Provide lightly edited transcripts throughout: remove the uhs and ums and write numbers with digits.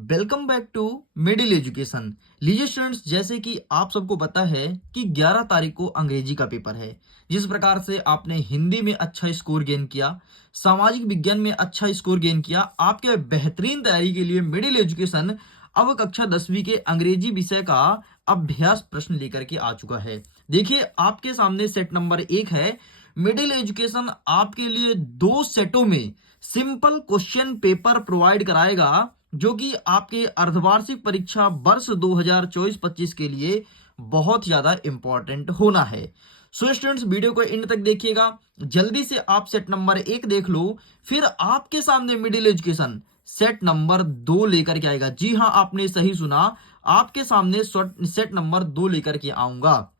Welcome back to middle education. लीजिए students, जैसे कि आप सबको पता है कि 11 तारीख को अंग्रेजी का पेपर है। जिस प्रकार से आपने हिंदी में अच्छा स्कोर गेन किया, सामाजिक विज्ञान में अच्छा स्कोर गेन किया, आपके बेहतरीन तैयारी के लिए मिडिल एजुकेशन अब कक्षा 10वीं के अंग्रेजी विषय का अभ्यास प्रश्न लेकर के आ चुका है। देखिए, आपके सामने सेट नंबर 1 है। मिडिल एजुकेशन आपके लिए 2 सेटों में सिंपल क्वेश्चन पेपर प्रोवाइड कराएगा, जो कि आपके अर्धवार्षिक परीक्षा वर्ष 2024-25 के लिए बहुत ज्यादा इंपॉर्टेंट होना है। सो स्टूडेंट्स, वीडियो को एंड तक देखिएगा। जल्दी से आप सेट नंबर 1 देख लो, फिर आपके सामने मिडिल एजुकेशन सेट नंबर 2 लेकर के आएगा। जी हां, आपने सही सुना, आपके सामने सेट नंबर 2 लेकर के आऊंगा।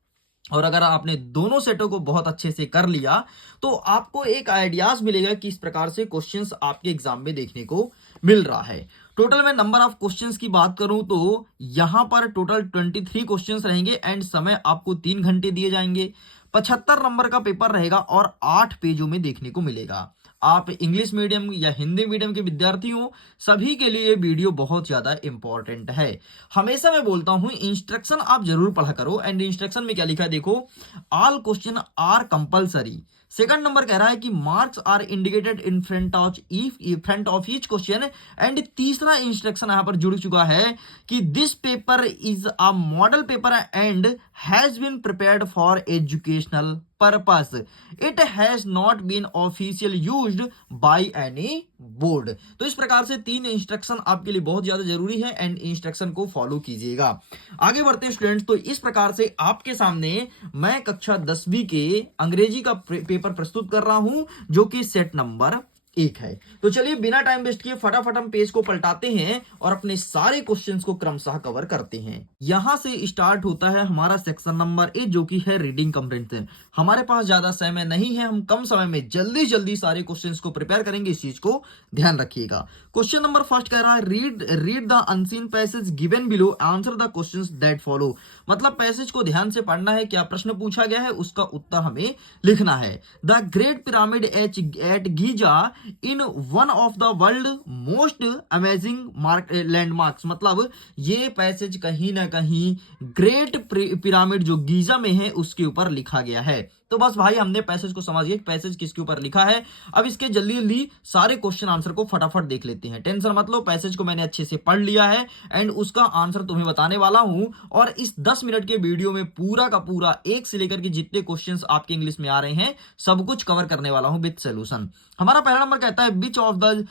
और अगर आपने दोनों सेटों को बहुत अच्छे से कर लिया तो आपको एक आइडियाज मिलेगा कि इस प्रकार से क्वेश्चंस आपके एग्जाम में देखने को मिल रहा है। टोटल में नंबर ऑफ क्वेश्चंस की बात करूं तो यहां पर टोटल 23 क्वेश्चंस रहेंगे एंड समय आपको 3 घंटे दिए जाएंगे। 75 नंबर का पेपर रहेगा और 8 पेजों में देखने को मिलेगा। आप इंग्लिश मीडियम या हिंदी मीडियम के विद्यार्थी हो, सभी के लिए ये वीडियो बहुत ज्यादा इंपॉर्टेंट है। हमेशा मैं बोलता हूं, इंस्ट्रक्शन आप जरूर पढ़ा करो। एंड इंस्ट्रक्शन में क्या लिखा है देखो, all question are compulsory. Second number कह रहा है कि marks are indicated in front of each question. And तीसरा इंस्ट्रक्शन यहां पर जुड़ चुका है कि this paper is a model paper and has been prepared for educational purpose. It has not been official used by any board. तो इस प्रकार से 3 इंस्ट्रक्शन आपके लिए बहुत ज्यादा जरूरी है एंड इंस्ट्रक्शन को फॉलो कीजिएगा। आगे बढ़ते हैं स्टूडेंट्स। तो इस प्रकार से आपके सामने मैं कक्षा 10वीं के अंग्रेजी का पेपर प्रस्तुत कर रहा हूं, जो कि सेट नंबर 1 है। तो चलिए बिना टाइम वेस्ट किए फटाफट हम पेज को पलटाते हैं और अपने सारे क्वेश्चंस को क्रमशः कवर करते हैं। यहां से स्टार्ट होता है हमारा सेक्शन नंबर 1, जो कि है रीडिंग कम्प्रीहेंशन। हमारे पास ज्यादा समय नहीं है, हम कम समय में जल्दी जल्दी सारे क्वेश्चंस को प्रिपेयर करेंगे, इस चीज को ध्यान रखिएगा। क्वेश्चन नंबर फर्स्ट कह रहा है read the unseen passage given below, answer the questions that follow. मतलब पैसेज को ध्यान से पढ़ना है, क्या प्रश्न पूछा गया है उसका उत्तर हमें लिखना है। The great pyramid at Giza in one of the world most amazing landmarks. मतलब ये पैसेज कहीं ना कहीं ग्रेट पिरामिड जो गीजा में है उसके ऊपर लिखा गया है। तो बस भाई, हमने पैसेज को समझ गया पैसेज किसके ऊपर लिखा है। अब इसके जल्दी जल्दी सारे क्वेश्चन आंसर को फटाफट देख लेते हैं। टेंशन मत लो, पैसेज को मैंने अच्छे से पढ़ लिया है एंड उसका आंसर तुम्हें बताने वाला हूं। और इस 10 मिनट के वीडियो में पूरा का पूरा एक से लेकर के जितने क्वेश्चंस आपके इंग्लिश में आ रहे हैं सब कुछ कवर करने वाला हूं विद सोल्यूशन। हमारा पहला नंबर कहता है which of the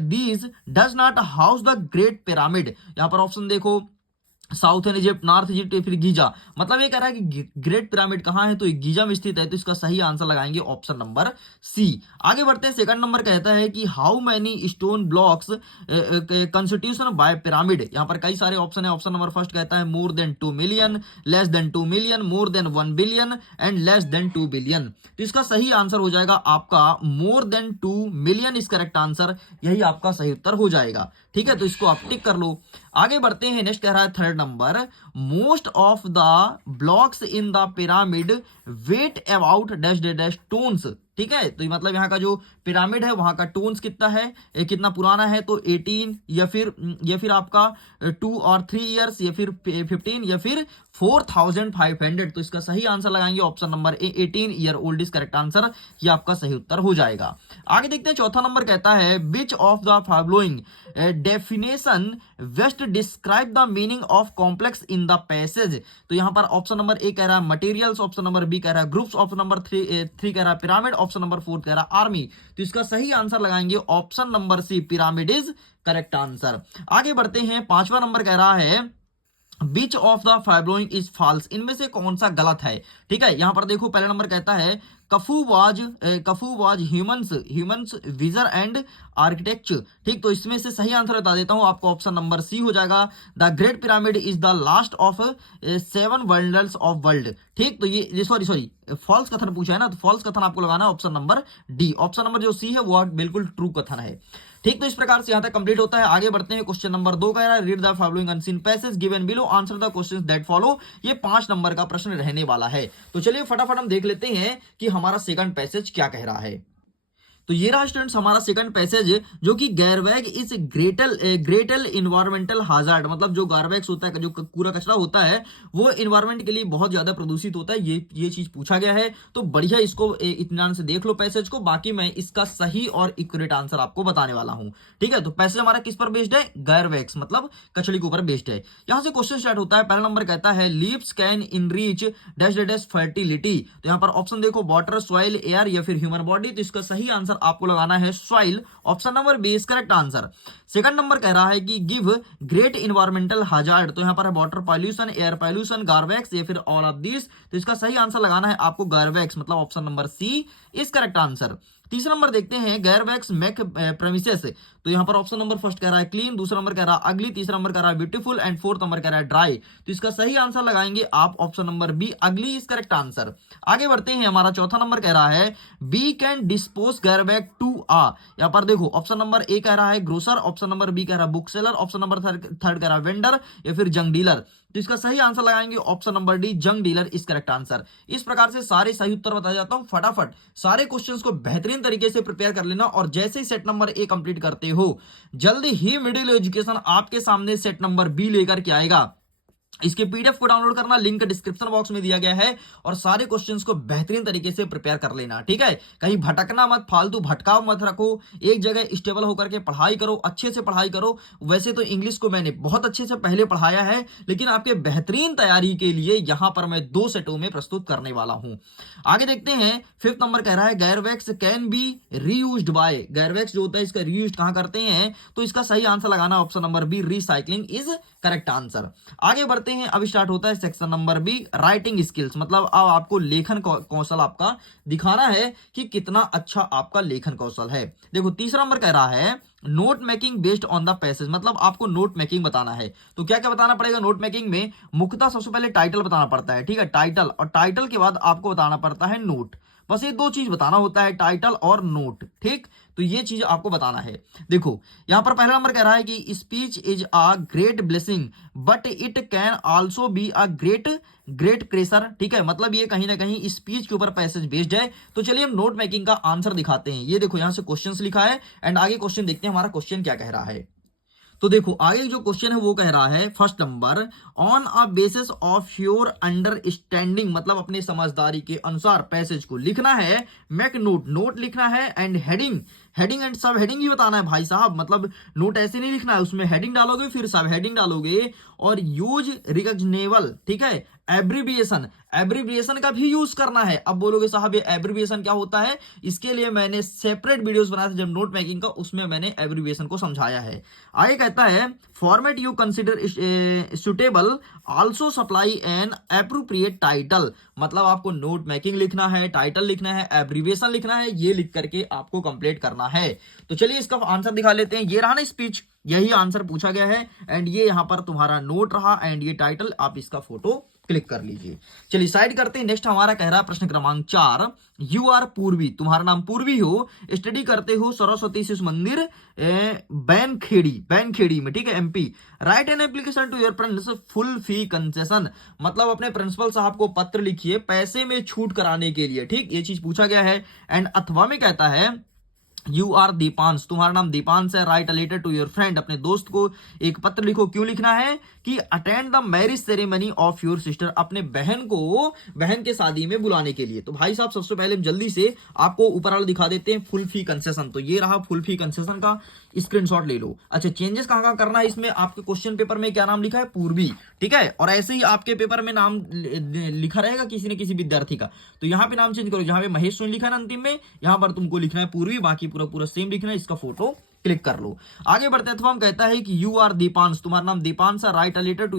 these does not house the great pyramid. यहां पर ऑप्शन देखो, साउथर्न इजिप्ट, नॉर्थ इजिप्ट या फिर गीजा। मतलब ये कह रहा है कि ग्रेट पिरामिड कहां है, तो ये गीजा में स्थित है। तो इसका सही आंसर लगाएंगे ऑप्शन नंबर सी। आगे बढ़ते हैं, सेकंड नंबर कहता है कि how many stone blocks constitution by pyramid. यहां पर कई सारे ऑप्शन है। ऑप्शन नंबर फर्स्ट कहता है more than 2 million, less than 2 million, more than 1 billion and less than 2 billion. तो इसका सही आंसर हो जाएगा आपका more than 2 million is correct answer. यही आपका सही उत्तर हो जाएगा। ठीक है, तो इसको आप टिक कर लो। आगे बढ़ते हैं, नेक्स्ट कह रहा है third number, most of the blocks in the pyramid weigh about dash dash tons. ठीक है, तो मतलब यहाँ का जो पिरामिड है वहां का टोन्स कितना है, कितना पुराना है, तो 18 या फिर आपका 2 और 3 ईयर्स या फिर 15 या फिर 4500। तो इसका सही आंसर लगाएंगे option number A, 18 year old is correct answer. ये आपका सही उत्तर हो जाएगा। आगे देखते हैं, चौथा नंबर कहता है which of the following definition best describe the meaning of complex in the passage. तो यहां पर ऑप्शन नंबर ए कह रहा है मटेरियल्स, ऑप्शन नंबर बी कह रहा है ग्रुप्स, ऑप्शन नंबर 3 कह रहा है पिरामिड, ऑप्शन नंबर 4 कह रहा है आर्मी। तो इसका सही आंसर लगाएंगे option number C, pyramid is correct answer. आगे बढ़ते हैं, पांचवा नंबर कह रहा है Which of the following is false। इनमें से कौन सा गलत है। ठीक है, यहां पर देखो, पहला नंबर कहता है कफू वाज ह्यूमंस विजर एंड आर्किटेक्चर। ठीक, तो इसमें से सही आंसर बता देता हूं आपको, ऑप्शन नंबर सी हो जाएगा। The great pyramid is the last of 7 wonders of world. ठीक, तो ये सॉरी फॉल्स कथन पूछा है ना, तो फॉल्स कथन आपको लगाना है option number D. Option number जो सी है वो बिल्कुल ट्रू कथन है। ठीक, तो इस प्रकार से यहां तक कंप्लीट होता है। आगे बढ़ते हैं, क्वेश्चन नंबर 2 कह रहा है read the following unseen passage given below, answer the questions that follow. ये 5 नंबर का प्रश्न रहने वाला है। तो चलिए फटाफट हम देख लेते हैं कि हमारा सेकंड पैसेज क्या कह रहा है। तो ये रहा स्टूडेंट्स हमारा सेकंड पैसेज, जो कि गैरवैग इस ग्रेटल इन्वायरमेंटल हाजार्ड, मतलब जो गार्बेक्स होता है, जो कूड़ा कचरा होता है, वो इन्वायरमेंट के लिए बहुत ज्यादा प्रदूषित होता है। ये चीज पूछा गया है। तो बढ़िया इसको इत्मीनान से देख लो पैसेज को, बाकी मैं इसका सही और एक्यूरेट आंसर आपको बताने वाला हूं। ठीक है, तो पैसेज हमारा किस पर बेस्ड है? गैरवैक्स मतलब कचड़ी के ऊपर बेस्ड है। यहां से क्वेश्चन स्टार्ट होता है। पहला नंबर कहता है leaves can enrich dash dash fertility. तो यहां पर ऑप्शन देखो, वाटर, सॉइल, एयर या फिर ह्यूमन बॉडी। तो इसका सही आंसर आपको लगाना है soil. Option number B is correct answer. Second number कह रहा है कि गिव ग्रेट इन्वायरमेंटल हाजार्ड। तो यहां पर है वाटर पॉल्यूशन, एयर पॉल्यूशन, गार्बेक्स या फिर ऑल ऑफ दिस। तो इसका सही आंसर लगाना है आपको गार्बेक्स, मतलब option number C is correct answer. तीसरा नंबर देखते हैं, गैरवैक्स मेक प्रेमिसेस। तो यहां पर ऑप्शन नंबर फर्स्ट कह रहा है क्लीन, दूसरा नंबर कह रहा है अगली, तीसरा नंबर कह रहा है ब्यूटीफुल एंड फोर्थ नंबर कह रहा है ड्राई। तो इसका सही आंसर लगाएंगे आप ऑप्शन नंबर बी अगली इज करेक्ट आंसर। आगे बढ़ते हैं, हमारा चौथा नंबर कह रहा है बी कैन डिस्पोज गैरवैक टू आ। यहां पर देखो ऑप्शन नंबर ए कह रहा है ग्रोसर, ऑप्शन नंबर बी कह रहा है book seller, option number third कह रहा है वेंडर या फिर जंग डीलर। तो इसका सही आंसर लगाएंगे ऑप्शन नंबर डी जंग डीलर इज करेक्ट आंसर। इस प्रकार से सारे सही उत्तर बता जाता हूं। फटाफट सारे क्वेश्चंस को बेहतरीन तरीके से प्रिपेयर कर लेना, और जैसे ही सेट नंबर ए कंप्लीट करते हो, जल्दी ही मिडिल एजुकेशन आपके सामने सेट नंबर बी लेकर के आएगा। इसके पीडीएफ को डाउनलोड करना, लिंक डिस्क्रिप्शन बॉक्स में दिया गया है, और सारे क्वेश्चंस को बेहतरीन तरीके से प्रिपेयर कर लेना। ठीक है, कहीं भटकना मत, फालतू भटकाव मत रखो, एक जगह स्टेबल होकर के पढ़ाई करो, अच्छे से पढ़ाई करो। वैसे तो इंग्लिश को मैंने बहुत अच्छे से पहले पढ़ाया है, लेकिन आपके बेहतरीन तैयारी के लिए यहां पर मैं 2 सेटों में प्रस्तुत करने वाला हूं। आगे देखते हैं, फिफ्थ नंबर कह रहा है गैरवैक्स कैन बी रीयूज्ड बाय। गैरवैक्स जो होता है इसका रीयूज कहां करते हैं? तो इसका सही आंसर लगाना option number B recycling is correct answer. आगे बढ़ते हैं, अब स्टार्ट होता है section number B writing skills, मतलब अब आपको लेखन कौशल आपका दिखाना है कि कितना अच्छा आपका लेखन कौशल है। देखो तीसरा नंबर कह रहा है note making based on the passage, मतलब आपको नोट मेकिंग बताना है। तो क्या क्या बताना पड़ेगा नोट मेकिंग में? मुख्यतः सबसे पहले टाइटल बताना पड़ता है। ठीक है, टाइटल, और टाइटल के बाद आपको बताना पड़ता है नोट। बस ये 2 चीज बताना होता है, टाइटल और नोट। ठीक, तो ये चीज आपको बताना है। देखो यहां पर पहला नंबर कह रहा है कि speech is a great blessing but it can also be a great pressure. ठीक है, मतलब ये कहीं ना कहीं स्पीच के ऊपर पैसेज बेस्ड है। तो चलिए हम नोट मेकिंग का आंसर दिखाते हैं। ये देखो यहां से क्वेश्चंस लिखा है, एंड आगे क्वेश्चन देखते हैं हमारा क्वेश्चन क्या कह रहा है। तो देखो आगे जो क्वेश्चन है वो कह रहा है first number, on a basis of your understanding, मतलब अपने समझदारी के अनुसार पैसेज को लिखना है। मेक नोट लिखना है, एंड हेडिंग एंड सब हेडिंग भी बताना है भाई साहब, मतलब नोट ऐसे नहीं लिखना है, उसमें हेडिंग डालोगे फिर सब हेडिंग डालोगे, और यूज रिकग्नेबल। ठीक है, एब्रीविएशन का भी यूज करना है। अब बोलोगे साहब ये एब्रीविएशन क्या होता है? इसके लिए मैंने सेपरेट वीडियोस बनाया था जब नोट मेकिंग का, उसमें मैंने एब्रीविएशन को समझाया है। आगे कहता है format you consider suitable also supply N appropriate title, मतलब आपको नोट मेकिंग लिखना है, टाइटल लिखना है, एब्रीविएशन लिखना है, ये लिख करके आपको कंप्लीट करना है। तो चलिए इसका आंसर दिखा लेते हैं। ये रहा ना स्पीच, यही आंसर पूछा गया है, एंड ये यहां पर तुम्हारा नोट रहा, एंड ये टाइटल, आप इसका फोटो क्लिक कर लीजिए। चलिए साइड करते हैं। नेक्स्ट हमारा कह रहा है प्रश्न क्रमांक 4, यू आर पूर्वी, तुम्हारा नाम पूर्वी हो, स्टडी करते हो सरस्वती शिशु मंदिर बैनखेड़ी में, ठीक है, MP. Write an application to your principal full fee concession, मतलब अपने प्रिंसिपल साहब को पत्र लिखिए पैसे में छूट कराने के लिए। ठीक, ये चीज पूछा गया है। एंड अथवा में कहता है यू आर दीपांश, तुम्हारा नाम दीपांश है, write a letter to your friend, अपने दोस्त को एक पत्र लिखो। क्यों लिखना है? कि attend the marriage ceremony of your sister, अपने बहन को बहन के शादी में बुलाने के लिए। तो भाई साहब सबसे पहले जल्दी से आपको ऊपर वाला दिखा देते हैं फुल फी कंसेशन। तो ये रहा फुल फी कंसेशन का स्क्रीनशॉट ले लो। अच्छा, चेंजेस कहां कहां करना है इसमें? आपके क्वेश्चन पेपर में क्या नाम लिखा है? पूर्वी। ठीक है, और ऐसे ही आपके पेपर में नाम लिखा रहेगा किसी न किसी विद्यार्थी का, तो यहां पे नाम चेंज करो। जहां पे महेश सोनी लिखा है ना अंतिम में, यहां पर तुमको लिखना है पूर्वी, बाकी पूरा सेम लिखना है। इसका फोटो क्लिक कर लो। आगे बढ़ते हैं। अथवा कहता है कि यू आर दीपांश, तुम्हारा नाम दीपांश है, write a letter to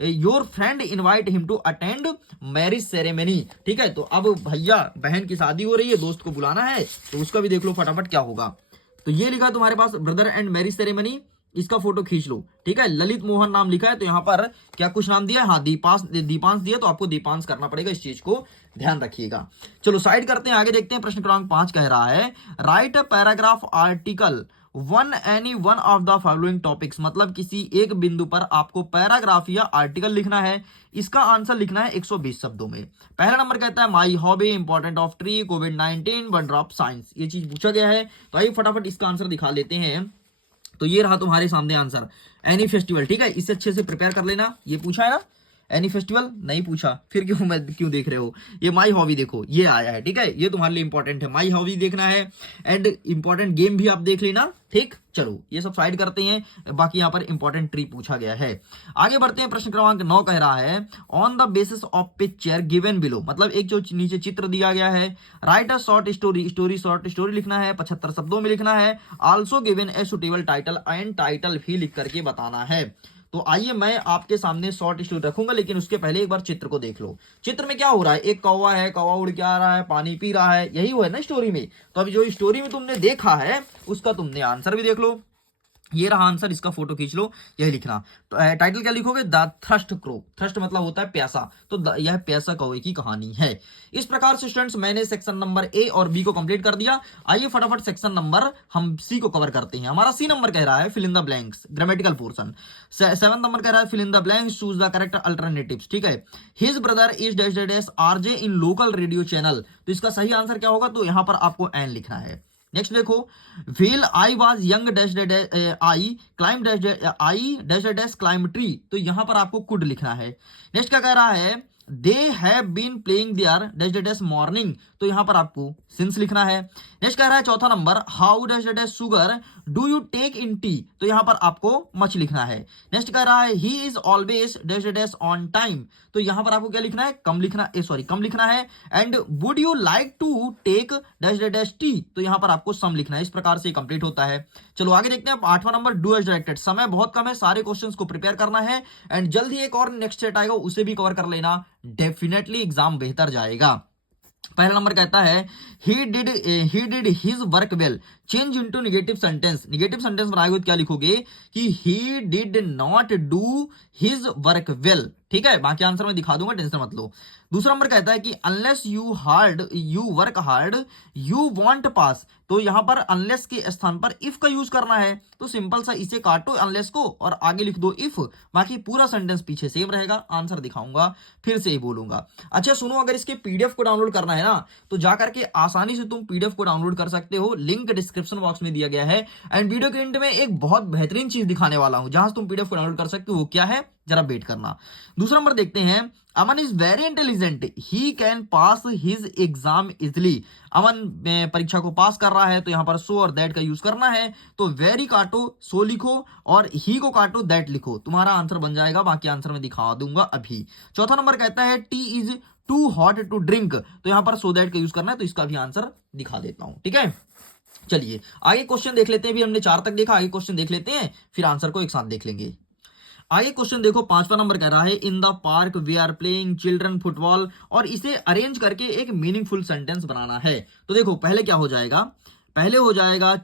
your friend, invite him to attend marriage ceremony. ठीक है, तो अब भैया बहन की शादी हो रही है, दोस्त को बुलाना है, तो उसका भी देख लो फटाफट क्या होगा। तो ये लिखा तुम्हारे पास ब्रदर एंड मैरिज सेरेमनी, इसका फोटो खींच लो। ठीक है, ललित मोहन नाम लिखा है, तो यहां पर क्या कुछ नाम दिया है? हाँ, दीपांश दिया, तो आपको दीपांश करना पड़ेगा, इस चीज को ध्यान रखिएगा। चलो साइड करते हैं, आगे देखते हैं। प्रश्न क्रमांक 5 कह रहा है write a paragraph article one any one of the following topics, मतलब किसी एक बिंदु पर आपको पैराग्राफ या आर्टिकल लिखना है। इसका आंसर लिखना है 120 शब्दों में। पहला नंबर कहता है my hobby, important of tree, covid, wonder of science. ये चीज पूछा गया है, तो आइए फटाफट इसका आंसर दिखा लेते हैं। तो ये रहा तुम्हारे सामने आंसर, एनी फेस्टिवल। ठीक है, इसे अच्छे से प्रिपेयर कर लेना। ये पूछा है ना, एनी फेस्टिवल नहीं पूछा, फिर क्यों देख रहे हो। ये माई हॉबी देखो, ये आया है। ठीक है, ये तुम्हारे लिए इंपॉर्टेंट है, माई हॉबी देखना है। एंड इंपॉर्टेंट गेम भी आप देख लेना। ठीक, चलो ये सब साइड करते हैं, बाकी यहाँ पर इंपॉर्टेंट ट्री पूछा गया है। आगे बढ़ते हैं, प्रश्न क्रमांक 9 कह रहा है on the basis of picture given below, मतलब एक जो नीचे चित्र दिया गया है, write a short story, short story लिखना है, 75 शब्दों में लिखना है। Also given a suitable title, and title भी लिख करके बताना है। तो आइए मैं आपके सामने शॉर्ट स्टोरी रखूंगा, लेकिन उसके पहले एक बार चित्र को देख लो। चित्र में क्या हो रहा है, एक कौवा है, कौवा उड़ के आ रहा है, पानी पी रहा है, यही वो है ना स्टोरी में। तो अभी जो स्टोरी में तुमने देखा है उसका तुमने आंसर भी देख लो। ये रहा आंसर, इसका फोटो खींच लो, यही लिखना। तो टाइटल क्या लिखोगे, द थ्रस्ट क्रो। थ्रस्ट मतलब होता है प्यासा, तो यह प्यासा कौवे की कहानी है। इस प्रकार से स्टूडेंट्स मैंने सेक्शन नंबर ए और बी को कंप्लीट कर दिया। आइए फटाफट सेक्शन नंबर हम सी को कवर करते हैं। हमारा सी नंबर कह रहा है fill in the blanks, grammatical portion. 7 number कह रहा है fill in the blanks, choose the correct alternatives. ठीक है, his brother is dash dash RJ in local radio channel, तो इसका सही आंसर क्या होगा, तो यहां पर आपको एन लिखना है। नेक्स्ट देखो, wheel I was young dash I climb dash dash climb tree, तो यहां पर आपको कुड लिखना है। नेक्स्ट क्या कह रहा है, they have been playing there dash dash morning, तो यहां पर आपको सिंस लिखना है। नेक्स्ट कह रहा है चौथा number, how dash dash sugar do you take in tea, तो यहां पर आपको मच लिखना है। नेक्स्ट कह रहा है he is always dash dash on time, तो यहां पर आपको क्या लिखना है, कम लिखना है। And would you like to take dash dash tea, तो यहां पर आपको सम लिखना है। इस प्रकार से कंप्लीट होता है। चलो आगे देखते हैं, 8वां नंबर, डू एज डायरेक्टेड। समय बहुत कम है, सारे क्वेश्चंस को प्रिपेयर करना है, एंड जल्दी एक और नेक्स्ट सेट आएगा, उसे भी कवर कर लेना, डेफिनेटली एग्जाम बेहतर जाएगा। पहला नंबर कहता है he did his work well, change into negative sentence. Negative sentence बनाएंगे तो क्या लिखोगे कि he did not do his work well. ठीक है, बाकी आंसर मैं दिखा दूंगा, टेंशन मत लो। दूसरा नंबर कहता है कि unless you work hard you won't pass, तो यहां पर अनलेस के स्थान पर इफ का यूज करना है, तो सिंपल सा इसे काटो अनलेस को और आगे लिख दो इफ, बाकी पूरा सेंटेंस पीछे सेम रहेगा। आंसर दिखाऊंगा, फिर से ही बोलूंगा। अच्छा सुनो, अगर इसके पीडीएफ को डाउनलोड करना है ना, तो जाकर के आसानी से तुम पीडीएफ को डाउनलोड कर सकते हो, लिंक डिस्क्रिप्शन बॉक्स में दिया गया है। एंड वीडियो के एंड में एक बहुत बेहतरीन चीज दिखाने वाला हूं, जहां से तुम पीडीएफ को डाउनलोड कर सकते हो। वो क्या है, जरा वेट करना। दूसरा नंबर देखते हैं, Aman is very intelligent, he can pass his exam easily. Aman परीक्षा को पास कर रहा है, तो यहां पर सो और दैट का यूज करना है। तो वेरी काटो, सो लिखो, और ही को काटो, दैट लिखो, तुम्हारा आंसर बन जाएगा। बाकी आंसर मैं दिखा दूंगा अभी। चौथा नंबर कहता है tea is too hot to drink, तो यहां पर सो दैट का यूज करना है, तो इसका भी आंसर दिखा देता हूं। ठीक है, चलिए आगे क्वेश्चन देख लेते हैं। भी हमने 4 तक देखा, आगे क्वेश्चन देख लेते हैं, फिर आंसर को एक साथ देख लेंगे। आगे क्वेश्चन देखो, 5वां नंबर कह रहा है in the park we are playing children football, और इसे अरेंज करके एक मीनिंगफुल सेंटेंस बनाना है। तो देखो पहले क्या हो जाएगा, पहले हो जाएगा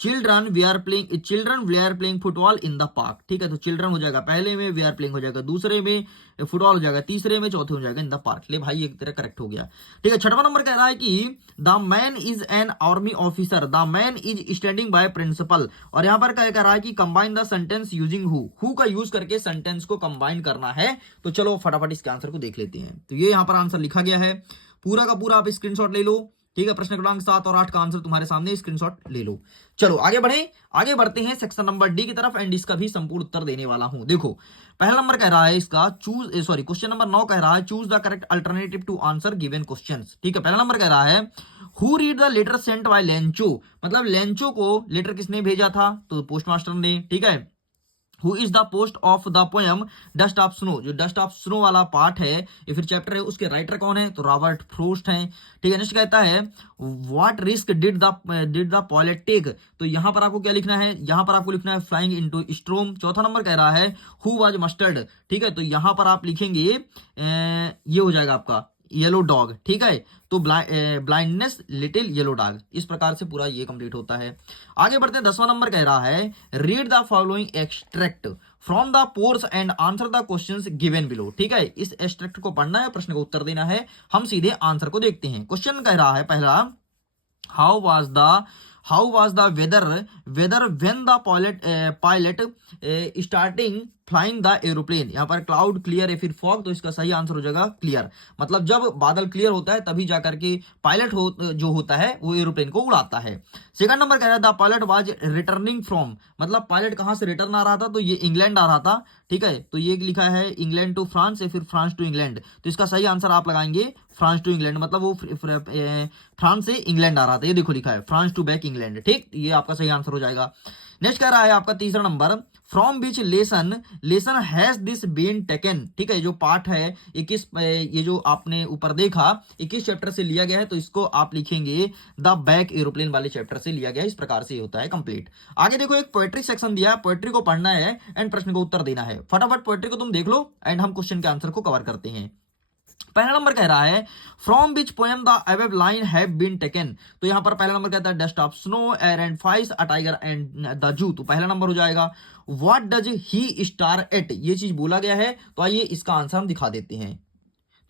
children we are playing football in the park. ठीक है, तो चिल्ड्रन हो जाएगा पहले में, वी आर प्लेइंग हो जाएगा दूसरे में, फुटबॉल हो जाएगा तीसरे में, चौथे हो जाएगा इन द पार्क। ले भाई एक तरह करेक्ट हो गया। ठीक है, 6वां नंबर कह रहा है कि the man is an army officer, the man is standing by principal, और यहां पर क्या कह रहा है कि combine the sentence using who का यूज करके सेंटेंस को कंबाइन करना है। तो चलो फटाफट इसके आंसर को देख लेते हैं। तो ये यहां पर आंसर लिखा गया है, पूरा का पूरा आप स्क्रीनशॉट ले लो। ठीक है, प्रश्न क्रमांक 7 और 8 का आंसर तुम्हारे सामने, स्क्रीनशॉट ले लो। चलो आगे बढ़ते हैं सेक्शन नंबर डी की तरफ, एंड इसका भी संपूर्ण उत्तर देने वाला हूं। देखो पहला नंबर कह रहा है इसका क्वेश्चन नंबर 9 कह रहा है choose the correct alternative to answer given questions. ठीक है, पहला नंबर कह रहा है who read the letter sent by Lencho, मतलब लेंचो को लेटर किसने भेजा था, तो पोस्टमास्टर ने। ठीक है, who is the poet of the poem dust of snow, जो डस्ट ऑफ स्नो वाला पार्ट है या फिर चैप्टर है, उसके राइटर कौन है, तो रॉबर्ट फ्रोस्ट हैं। ठीक है, नेक्स्ट कहता है what risk did the pilot take, तो यहां पर आपको क्या लिखना है, यहां पर आपको लिखना है फ्लाइंग इनटू स्ट्रोम। चौथा नंबर कह रहा है हु वाज मस्टर्ड। ठीक है, तो यहां पर आप लिखेंगे ये हो जाएगा आपका येलो डॉग। ठीक है, तो ब्लाइंडनेस लिटिल येलो डॉग। इस प्रकार से पूरा ये कंप्लीट होता है। आगे बढ़ते हैं, 10वां नंबर कह रहा है read the following extract from the pores and answer the questions given below. ठीक है, इस एक्सट्रैक्ट को पढ़ना है, प्रश्न का उत्तर देना है। हम सीधे आंसर को देखते हैं। क्वेश्चन कह रहा है पहला, how was the weather weather when the pilot starting flying the aeroplane. यहाँ पर क्लाउड क्लियर है फिर फॉग, तो इसका सही आंसर हो जाएगा क्लियर। मतलब जब बादल क्लियर होता है तभी जाकर के पायलट जो होता है वो एरोप्लेन को उड़ाता है। सेकंड नंबर कह रहा है the pilot was returning from, मतलब पायलट कहां से रिटर्न आ रहा था, तो ये इंग्लैंड आ रहा था। ठीक है, तो ये लिखा है इंग्लैंड टू फ्रांस या फिर फ्रांस टू इंग्लैंड, तो इसका सही आंसर आप लगाएंगे फ्रांस टू इंग्लैंड, मतलब वो फ्रांस से इंग्लैंड आ रहा था। ये देखो लिखा है फ्रांस टू बैक इंग्लैंड। ठीक, ये आपका सही आंसर हो जाएगा। नेक्स्ट कह रहा है आपका तीसरा नंबर, from which lesson has this been taken. ठीक है, जो पार्ट है 21, ये जो आपने ऊपर देखा 21 चैप्टर से लिया गया है, तो इसको आप लिखेंगे द बैक एरोप्लेन वाले चैप्टर से लिया गया है। इस प्रकार से होता है कंप्लीट। आगे देखो एक पोएट्री सेक्शन दिया है, पोएट्री को पढ़ना है एंड प्रश्न को उत्तर देना है। फटाफट पोएट्री को तुम देख लो एंड हम क्वेश्चन के आंसर को कवर करते हैं। पहला नंबर कह रहा है from which poem the above line have been taken, तो यहां पर पहला नंबर कहता है dust of snow fire and ice a tiger and the zoo, तो पहला नंबर हो जाएगा। What does he stare at, ये चीज बोला गया है, तो आइए इसका आंसर हम दिखा देते हैं।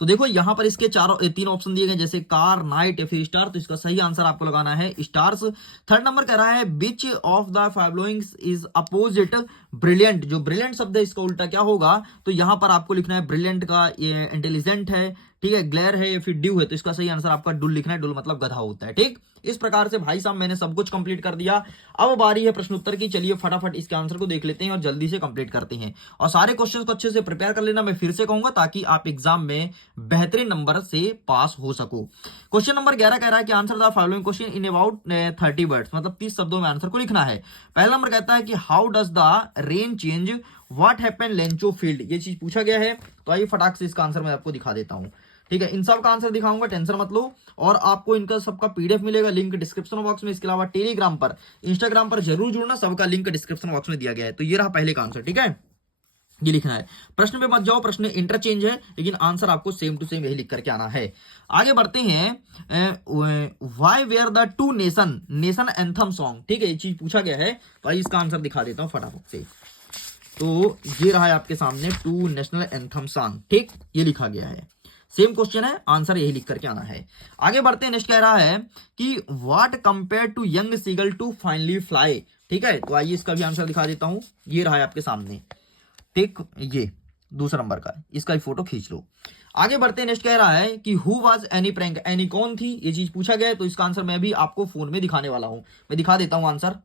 तो देखो यहां पर इसके तीन ऑप्शन दिए गए, जैसे कार, नाइट या फिर स्टार, तो इसका सही आंसर आपको लगाना है स्टार्स। थर्ड नंबर कह रहा है which of the following is opposite brilliant, जो ब्रिलियंट शब्द है इसका उल्टा क्या होगा, तो यहां पर आपको लिखना है ब्रिलियंट का ये इंटेलिजेंट है, ठीक है, ग्लेयर है या फिर ड्यू है, तो इसका सही आंसर आपका डुल लिखना है। डुल मतलब गधा होता है। ठीक, इस प्रकार से भाई साहब मैंने सब कुछ कंप्लीट कर दिया। अब बारी है प्रश्न उत्तर की, चलिए फटाफट इसके आंसर को देख लेते हैं और जल्दी से कंप्लीट करते हैं। और सारे क्वेश्चंस को अच्छे से प्रिपेयर कर लेना, मैं फिर से कहूंगा, ताकि आप एग्जाम में बेहतरीन नंबर से पास हो सको। क्वेश्चन नंबर 11 कह रहा है कि answer the following question in about 30 words, मतलब 30 शब्दों में आंसर को लिखना है। पहला नंबर कहता है कि how does the rain change what happen Lencho field, ये चीज पूछा गया है, तो आइए फटाक से इसका आंसर मैं आपको दिखा देता हूं। ठीक है, इन सब का आंसर दिखाऊंगा, टेंशन मत लो। और आपको इनका सबका पीडीएफ मिलेगा, लिंक डिस्क्रिप्शन बॉक्स में। इसके अलावा टेलीग्राम पर, इंस्टाग्राम पर जरूर जुड़ना, सबका लिंक डिस्क्रिप्शन बॉक्स में दिया गया है। तो ये रहा पहले का आंसर। ठीक है, ये लिखना है, प्रश्न पे मत जाओ, प्रश्न इंटरचेंज है, लेकिन आंसर आपको सेम टू सेम यही लिख करके आना है। आगे बढ़ते हैं, why were the two nation anthem song, ठीक है, ये चीज पूछा गया है, तो आइए इसका आंसर दिखा देता हूं फटाफट से। तो ये रहा है आपके सामने टू नेशनल एंथम सॉन्ग। ठीक, ये लिखा गया है, सेम क्वेश्चन है, आंसर यही लिख करके आना है। आगे बढ़ते हैं, नेक्स्ट कह रहा है कि what compare to young seagull to finally fly. ठीक है, तो आइए इसका भी आंसर दिखा देता हूं, ये रहा है आपके सामने। ठीक, ये दूसरा नंबर का, इसका भी फोटो खींच लो। आगे बढ़ते हैं, नेक्स्ट कह रहा है कि who was any prank, any कौन थी, ये चीज पूछा गया है, तो इसका आंसर मैं भी आपको फोन में दिखाने वाला हूं, मैं दिखा देता हूं आंसर।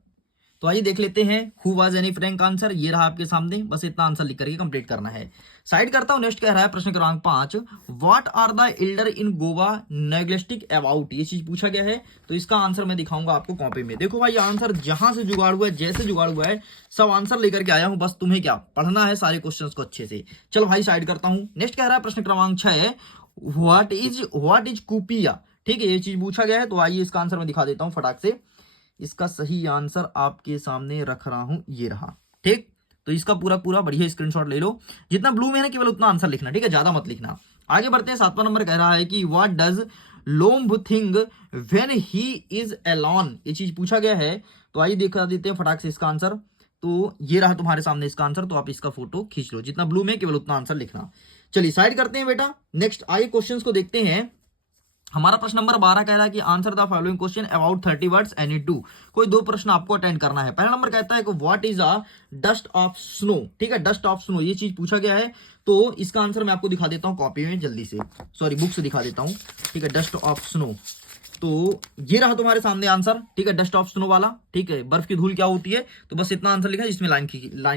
तो आइए देख लेते हैं who was Anne Frank, answer ये रहा आपके सामने, बस इतना आंसर लिख करके कंप्लीट करना है। साइड करता हूं, नेक्स्ट कह रहा है प्रश्न क्रमांक 5, what are the elder in Goa neglected about, ये चीज पूछा गया है, तो इसका आंसर मैं दिखाऊंगा आपको कॉपी में। देखो भाई, आंसर जहां से जुगाड़ हुआ है, जैसे जुगाड़ हुआ है, सब आंसर लेकर के आया हूं, बस तुम्हें क्या पढ़ना है सारे क्वेश्चन को अच्छे से। चलो भाई साइड करता हूं, नेक्स्ट कह रहा है प्रश्न क्रमांक 6, व्हाट इज कुपिया, ठीक है, ये चीज पूछा गया है, तो आइए इसका आंसर मैं दिखा देता हूं फटाक से। इसका सही आंसर आपके सामने रख रहा हूं, ये रहा। ठीक, तो इसका पूरा पूरा बढ़िया स्क्रीनशॉट ले लो, जितना ब्लू में है ना केवल उतना आंसर लिखना, ठीक है, ज्यादा मत लिखना। आगे बढ़ते हैं, 7वां नंबर कह रहा है कि what does lamb thing when he is alone, ये चीज पूछा गया है, तो आइए दिखा देते हैं फटाक से इसका आंसर। तो ये रहा तुम्हारे सामने इसका आंसर, तो आप इसका फोटो खींच लो, जितना ब्लू में केवल उतना आंसर लिखना। चलिए साइड करते हैं बेटा, नेक्स्ट आइए क्वेश्चन को देखते हैं। हमारा प्रश्न नंबर 12 कह रहा है कि answer the following question about 30 words any two, कोई दो प्रश्न आपको अटेंड करना है। पहला नंबर कहता है कि what is a dust of snow, ठीक है, डस्ट ऑफ स्नो, ये चीज पूछा गया है, तो इसका आंसर मैं आपको दिखा देता हूं कॉपी में, जल्दी से, सॉरी बुक से दिखा देता हूं। ठीक है, डस्ट ऑफ स्नो, तो ये रहा तुम्हारे सामने आंसर। ठीक है, डस्ट ऑफ स्नो वाला, ठीक है, बर्फ की धूल क्या होती है, तो बस इतना आंसर लिखा है जिसमें लाइन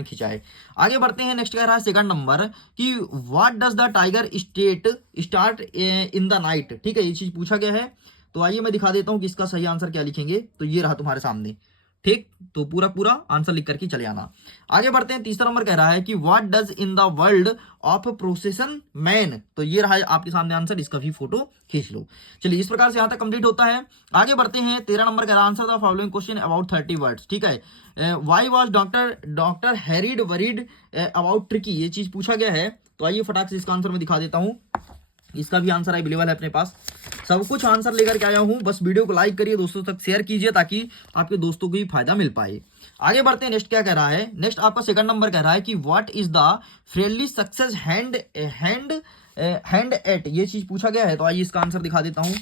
खींचा है। आगे बढ़ते हैं, नेक्स्ट कह रहा है सेकंड नंबर कि what does the tiger start in the night, ठीक है, ये चीज पूछा गया है, तो आइए मैं दिखा देता हूं कि इसका सही आंसर क्या लिखेंगे। तो ये रहा तुम्हारे सामने, ठीक, तो पूरा पूरा आंसर लिख करके चले आना। आगे बढ़ते हैं, तीसरा नंबर कह रहा है कि what does in the world of procession man, तो ये रहा आपके सामने आंसर, इसका भी फोटो खींच लो। चलिए इस प्रकार से यहां तक कंप्लीट होता है। आगे बढ़ते हैं, 13 नंबर का answer the following question about 30 words, ठीक है, why was doctor Herriot worried about Tricki, ये चीज पूछा गया है, तो आइए फटाक से इसका आंसर मैं दिखा देता हूं। इसका भी आंसर अवेलेबल है अपने पास, सब कुछ आंसर लेकर के आया हूं, बस वीडियो को लाइक करिए, दोस्तों तक शेयर कीजिए, ताकि आपके दोस्तों को भी फायदा मिल पाए। आगे बढ़ते हैं, नेक्स्ट क्या कह रहा है, नेक्स्ट आपका सेकंड नंबर कह रहा है कि what is the friendly success hand eight, ये चीज पूछा गया है, तो आइए इसका आंसर दिखा देता हूं।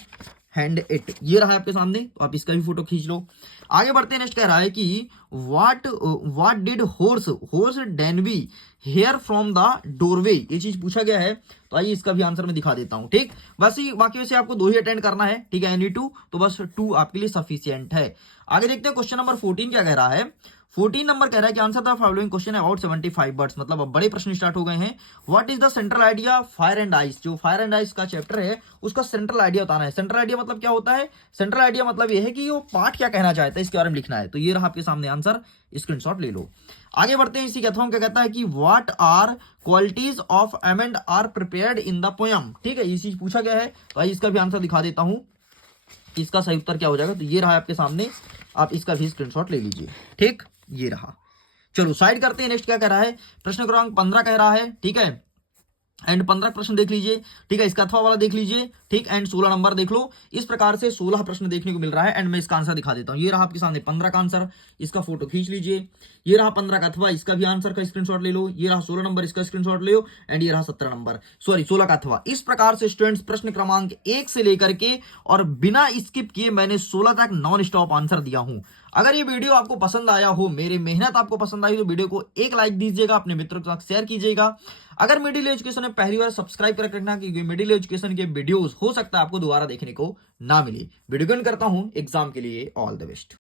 हैंड इट, ये रहा है आपके सामने, तो आप इसका भी फोटो खींच लो। आगे बढ़ते हैं, नेक्स्ट कह रहा है कि what did Horace Danby hear from the doorway, ये चीज पूछा गया है। तो आइए इसका भी आंसर मैं दिखा देता हूं, ठीक। बस ही बाकी वैसे आपको 2 ही अटेंड करना है, ठीक है, एनी 2, तो बस 2 आपके लिए सफिशियंट है। आगे देखते हैं क्वेश्चन नंबर 14 क्या कह रहा है। 14 नंबर कह रहा है कि answer the following question about 75 birds, मतलब अब बड़े प्रश्न स्टार्ट हो गए हैं। What is the central idea fire and ice, जो फायर एंड आइस का चैप्टर है उसका सेंट्रल आइडिया बताना है। सेंट्रल आइडिया मतलब क्या होता है, सेंट्रल आइडिया मतलब ये है कि वो पाठ क्या कहना चाहता है इसके बारे में लिखना है। तो ये रहा आपके सामने आंसर, स्क्रीनशॉट ले लो। आगे बढ़ते हैं, इसी के अथवा क्या कहता है कि what are qualities of amend are prepared in the poem, ठीक है, ये चीज पूछा गया है। तो आइए इसका भी आंसर दिखा देता हूं, इसका सही उत्तर क्या हो जाएगा। तो ये रहा आपके सामने, आप इसका भी स्क्रीनशॉट ले लीजिए, ठीक, ये रहा। चलो साइड करते हैं, नेक्स्ट क्या कह रहा है, प्रश्न क्रमांक 15 कह रहा है, ठीक है, एंड 15 प्रश्न देख लीजिए, ठीक है, इसका अथवा वाला देख लीजिए, ठीक, एंड 16 नंबर देख लो। इस प्रकार से 16 प्रश्न देखने को मिल रहा है, एंड मैं इसका आंसर दिखा देता हूं। ये रहा आपके सामने 15 का आंसर, इसका फोटो खींच लीजिए। ये रहा 15 का अथवा, इसका भी आंसर का स्क्रीनशॉट ले लो। ये रहा 16 नंबर, इसका स्क्रीनशॉट ले लो, एंड ये रहा 17 नंबर, सॉरी 16 का अथवा। इस प्रकार से स्टूडेंट्स प्रश्न क्रमांक 1 से लेकर के और बिना स्किप किए मैंने 16 तक नॉन स्टॉप आंसर दिया हूं। अगर ये वीडियो आपको पसंद आया हो, मेरी मेहनत आपको पसंद आई, तो वीडियो को एक लाइक दीजिएगा, अपने मित्रों के साथ शेयर कीजिएगा। अगर मिडिल एजुकेशन में पहली बार सब्सक्राइब कर रखना, क्योंकि मिडिल एजुकेशन के वीडियोस हो सकता है आपको दोबारा देखने को ना मिले। वीडियो करता हूं एग्जाम के लिए, ऑल द बेस्ट।